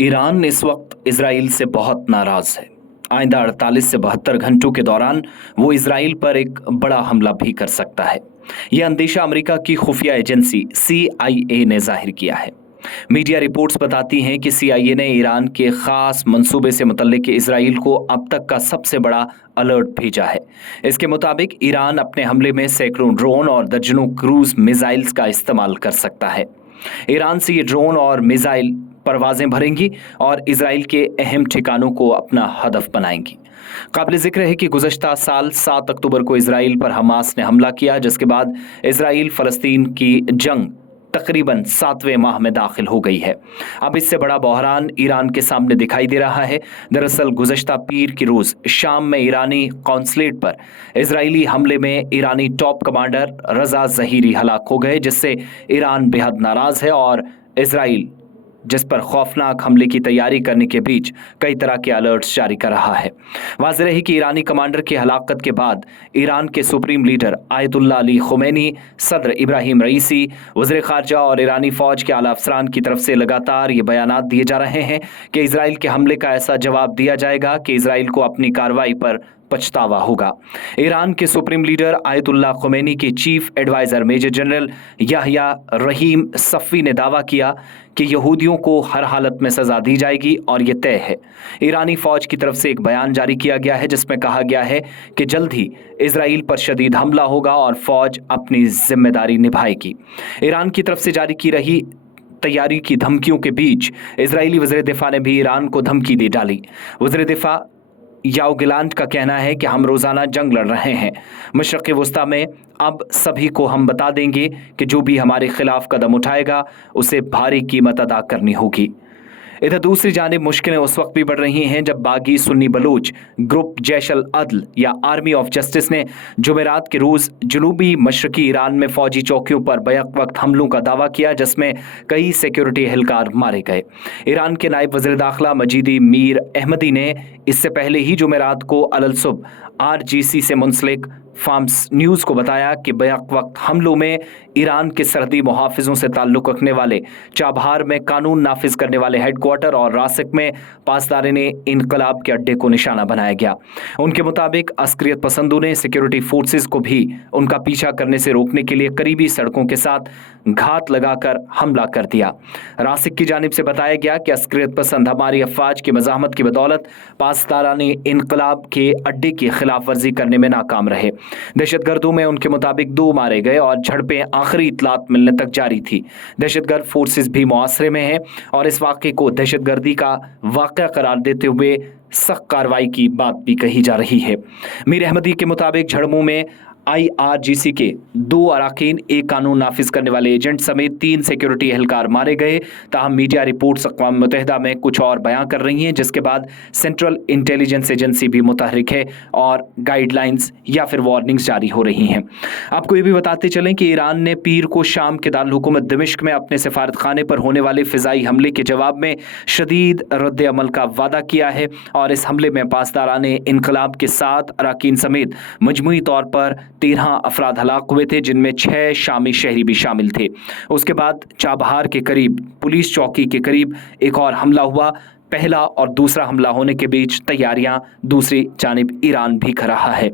Iran इस वक्त Israel से बहुत नाराज है। आइंदा 48 से 72 घंटों के दौरान वो इसराइल पर एक बड़ा हमला भी कर सकता है। यह अंदेशा अमेरिका की खुफिया एजेंसी CIA ने जाहिर किया है। मीडिया रिपोर्ट्स बताती हैं कि CIA ने ईरान के खास मंसूबे से मुतल्लिक इसराइल को अब तक का सबसे बड़ा अलर्ट भेजा है। इसके मुताबिक ईरान अपने हमले में सैकड़ों ड्रोन और दर्जनों क्रूज मिसाइल्स का इस्तेमाल कर सकता है। ईरान से ये ड्रोन और मिसाइल परवाजें भरेंगी और इसराइल के अहम ठिकानों को अपना हदफ बनाएंगी। काबिल जिक्र है कि गुज़श्ता साल 7 अक्टूबर को इसराइल पर हमास ने हमला किया, जिसके बाद इसराइल फ़लस्तीन की जंग तकरीबन 7वें माह में दाखिल हो गई है। अब इससे बड़ा बहरान ईरान के सामने दिखाई दे रहा है। दरअसल गुज़श्ता पीर की रोज़ शाम में ईरानी कॉन्सुलेट पर इजरायली हमले में ईरानी टॉप कमांडर रजा ज़हीरी हलाक हो गए, जिससे ईरान बेहद नाराज़ है और इसराइल जिस पर खौफनाक हमले की तैयारी करने के बीच कई तरह के अलर्ट्स जारी कर रहा है। वाज़ेह रही कि ईरानी कमांडर की हलाकत के बाद ईरान के supreme leader Ayatollah Ali Khomeini, सदर इब्राहिम रईसी, वज़ीर ख़ारजा और ईरानी फ़ौज के आला अफसरान की तरफ से लगातार ये बयानात दिए जा रहे हैं कि इसराइल के हमले का ऐसा जवाब दिया जाएगा कि इसराइल को अपनी कार्रवाई पर पछतावा होगा। ईरान के सुप्रीम लीडर आयतुल्लाह खुमैनी के chief adviser major general Yahya Rahim Safavi ने दावा किया कि यहूदियों को हर हालत में सज़ा दी जाएगी और ये तय है। ईरानी फ़ौज की तरफ से एक बयान जारी किया गया है, जिसमें कहा गया है कि जल्द ही इसराइल पर शदीद हमला होगा और फ़ौज अपनी जिम्मेदारी निभाएगी। ईरान की तरफ से जारी की रही तैयारी की धमकियों के बीच इजरायली वज़ीर दिफा ने भी ईरान को धमकी दे डाली। वज़ीर दिफा याओ गिलांट का कहना है कि हम रोज़ाना जंग लड़ रहे हैं। मशरक़ वस्ता में अब सभी को हम बता देंगे कि जो भी हमारे खिलाफ कदम उठाएगा उसे भारी कीमत अदा करनी होगी। इधर दूसरी जानिब मुश्किलें उस वक्त भी बढ़ रही हैं जब बागी सुन्नी बलूच ग्रुप जैश अल अदल या आर्मी ऑफ जस्टिस ने जुमेरात के रोज़ जनूबी मशरकी ईरान में फ़ौजी चौकियों पर बैक वक्त हमलों का दावा किया, जिसमें कई सिक्योरिटी एहलकार मारे गए। ईरान के नायब वज़ीर दाखिला मजीदी मीर अहमदी ने इससे पहले ही जुमेरात को अलल सुबह RGC से मुंसलिक फार्म्स न्यूज़ को बताया कि बैक वक्त हमलों में ईरान के सरहदी मुहाफ़िज़ों से ताल्लुक़ रखने वाले चाबहार में कानून नाफिज करने वाले हेडक्वार्टर और रासिक में पासदारान इनकलाब के अड्डे को निशाना बनाया गया। उनके मुताबिक अस्करियत पसंदों ने सिक्योरिटी फोर्सेस को भी उनका पीछा करने से रोकने के लिए करीबी सड़कों के साथ घात लगाकर हमला कर दिया। रासिक की जानिब से बताया गया कि अस्करियत पसंद हमारी अफवाज की मज़ाहमत की बदौलत पासदारान इनकलाब के अड्डे की खिलाफ वर्जी करने में नाकाम रहे। दहशतगर्दों में उनके मुताबिक 2 मारे गए और झड़पें आखिरी इतलात मिलने तक जारी थी। दहशतगर्द फोर्सेस भी मुआसरे में हैं और इस वाक़े को दहशतगर्दी का वाक़या करार देते हुए सख्त कार्रवाई की बात भी कही जा रही है। मीर अहमदी के मुताबिक झड़पों में IRGC के 2 अराकीन, एक कानून नाफिज करने वाले एजेंट समेत 3 सिक्योरिटी एहलकार मारे गए। ताहम मीडिया रिपोर्ट्स अक़वाम मुत्तहिदा में कुछ और बयां कर रही हैं, जिसके बाद सेंट्रल इंटेलिजेंस एजेंसी भी मुतहरिक है और गाइडलाइंस या फिर वार्निंग्स जारी हो रही हैं। आपको ये भी बताते चलें कि ईरान ने पीर को शाम के दारुल हुकूमत दिमिश्क में अपने सफारत खाने पर होने वाले फ़िज़ाई हमले के जवाब में शदीद रद्द अमल का वादा किया है और इस हमले में पासदारान इनकलाब के 7 अराकीन समेत मजमूई तौर पर 13 अफराद हलाक हुए थे, जिनमें 6 शामी शहरी भी शामिल थे। उसके बाद चाबहार के करीब पुलिस चौकी के करीब एक और हमला हुआ। पहला और दूसरा हमला होने के बीच तैयारियां दूसरी जानिब ईरान भी कर रहा है।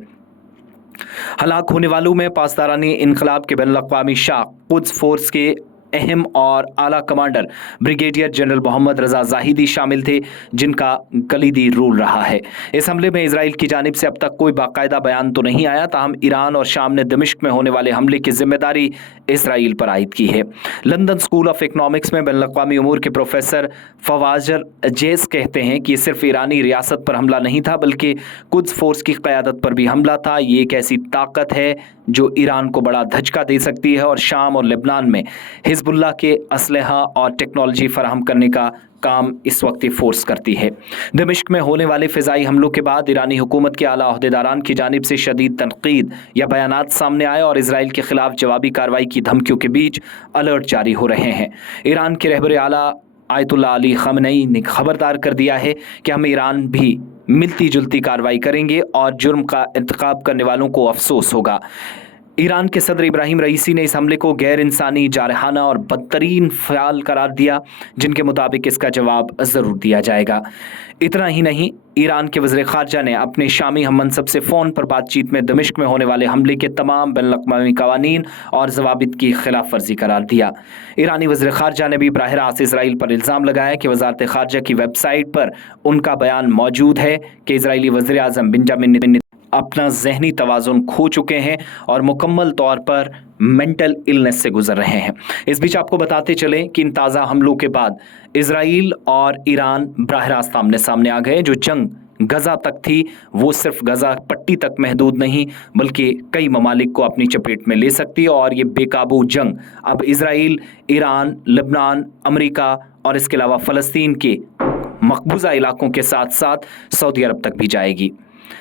हलाक होने वालों में पासदारान इनकलाब के बैनुल अक़वामी शाख कुद्स फोर्स के अहम और आला कमांडर ब्रिगेडियर जनरल मोहम्मद रजा जाहिदी शामिल थे, जिनका कलीदी रोल रहा है। इस हमले में इजराइल की जानिब से अब तक कोई बाकायदा बयान तो नहीं आया, ताहम ईरान और शाम ने दमिश्क में होने वाले हमले की जिम्मेदारी इसराइल पर आयद की है। लंदन स्कूल ऑफ इकनॉमिक्स में बैनुल अक़वामी उमूर के प्रोफेसर फवाजर जेस कहते हैं कि ये सिर्फ ईरानी रियासत पर हमला नहीं था, बल्कि कुद्स फोर्स की क़यादत पर भी हमला था। ये एक ऐसी ताकत है जो ईरान को बड़ा धचका दे सकती है और शाम और लेबनान में हिज़्बुल्लाह के असलहा और टेक्नोलॉजी फराहम करने का काम इस वक्त फोर्स करती है। दमिश्क में होने वाले फ़िज़ाई हमलों के बाद ईरानी हुकूमत के आला अहदेदारान की जानिब से शदीद तनकीद या बयानात सामने आए और इसराइल के खिलाफ जवाबी कार्रवाई की धमकियों के बीच अलर्ट जारी हो रहे हैं। ईरान के रहबर आला आयतुल्लाह अली ख़amenei ने खबरदार कर दिया है कि हम ईरान भी मिलती जुलती कार्रवाई करेंगे और जुर्म का इर्तिकाब करने वालों को अफसोस होगा। ईरान के सदर इब्राहिम रईसी ने इस हमले को गैर इंसानी, जारहाना और बदतरीन फ़्याल करार दिया, जिनके मुताबिक इसका जवाब ज़रूर दिया जाएगा। इतना ही नहीं, ईरान के वज़ीर ख़ारजा ने अपने शामी हम मनसब से फ़ोन पर बातचीत में दमिश्क में होने वाले हमले के तमाम बैनुल-अक़वामी क़वानीन और ज़वाबित की खिलाफ वर्जी करार दिया। ईरानी वज़ीर ख़ारजा ने भी बराह रास्त इसराइल पर इल्ज़ाम लगाया कि वज़ारत ख़ारजा की वेबसाइट पर उनका बयान मौजूद है कि इजरायली वज़ीर आज़म बेंजामिन अपना ज़हनी तवाज़ुन खो चुके हैं और मुकम्मल तौर पर मेंटल इलनेस से गुजर रहे हैं। इस बीच आपको बताते चलें कि इन ताज़ा हमलों के बाद इजराइल और ईरान बराह रास्त आमने सामने आ गए। जो जंग गज़ा तक थी वो सिर्फ गज़ा पट्टी तक महदूद नहीं बल्कि कई ममालिक को अपनी चपेट में ले सकती है, और ये बेकाबू जंग अब इजराइल, ईरान, लेबनान, अमेरिका और इसके अलावा फ़लस्तीन के मकबूजा इलाकों के साथ साथ सऊदी अरब तक भी जाएगी।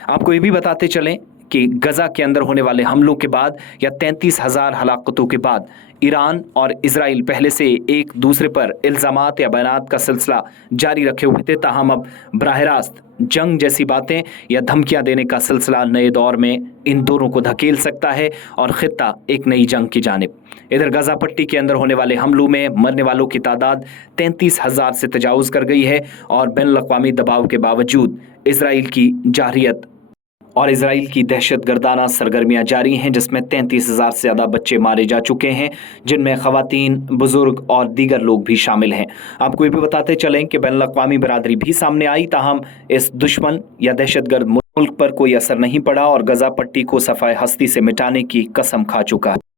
आपको ये भी बताते चलें कि गज़ा के अंदर होने वाले हमलों के बाद या 33,000 हलाकतों के बाद ईरान और इजराइल पहले से एक दूसरे पर इल्ज़ामात या बयानात का सिलसिला जारी रखे हुए थे, ताहम अब बराह रास्त जंग जैसी बातें या धमकियां देने का सिलसिला नए दौर में इन दोनों को धकेल सकता है और ख़ित्ता एक नई जंग की जानिब। इधर गज़ा पट्टी के अंदर होने वाले हमलों में मरने वालों की तादाद 33,000 से तजावुज़ कर गई है, और बैनुल-अक़वामी दबाव के बावजूद इजराइल की जारहियत और इजराइल की दहशतगर्दाना सरगर्मियां जारी हैं, जिसमें 33,000 से ज़्यादा बच्चे मारे जा चुके हैं, जिनमें ख़वातीन, बुज़ुर्ग और दीगर लोग भी शामिल हैं। आपको ये भी बताते चलें कि बैनुल-अक़वामी बरादरी भी सामने आई, ताहम इस दुश्मन या दहशतगर्द मुल्क पर कोई असर नहीं पड़ा और गज़ा पट्टी को सफ़ाए हस्ती से मिटाने की कसम खा चुका है।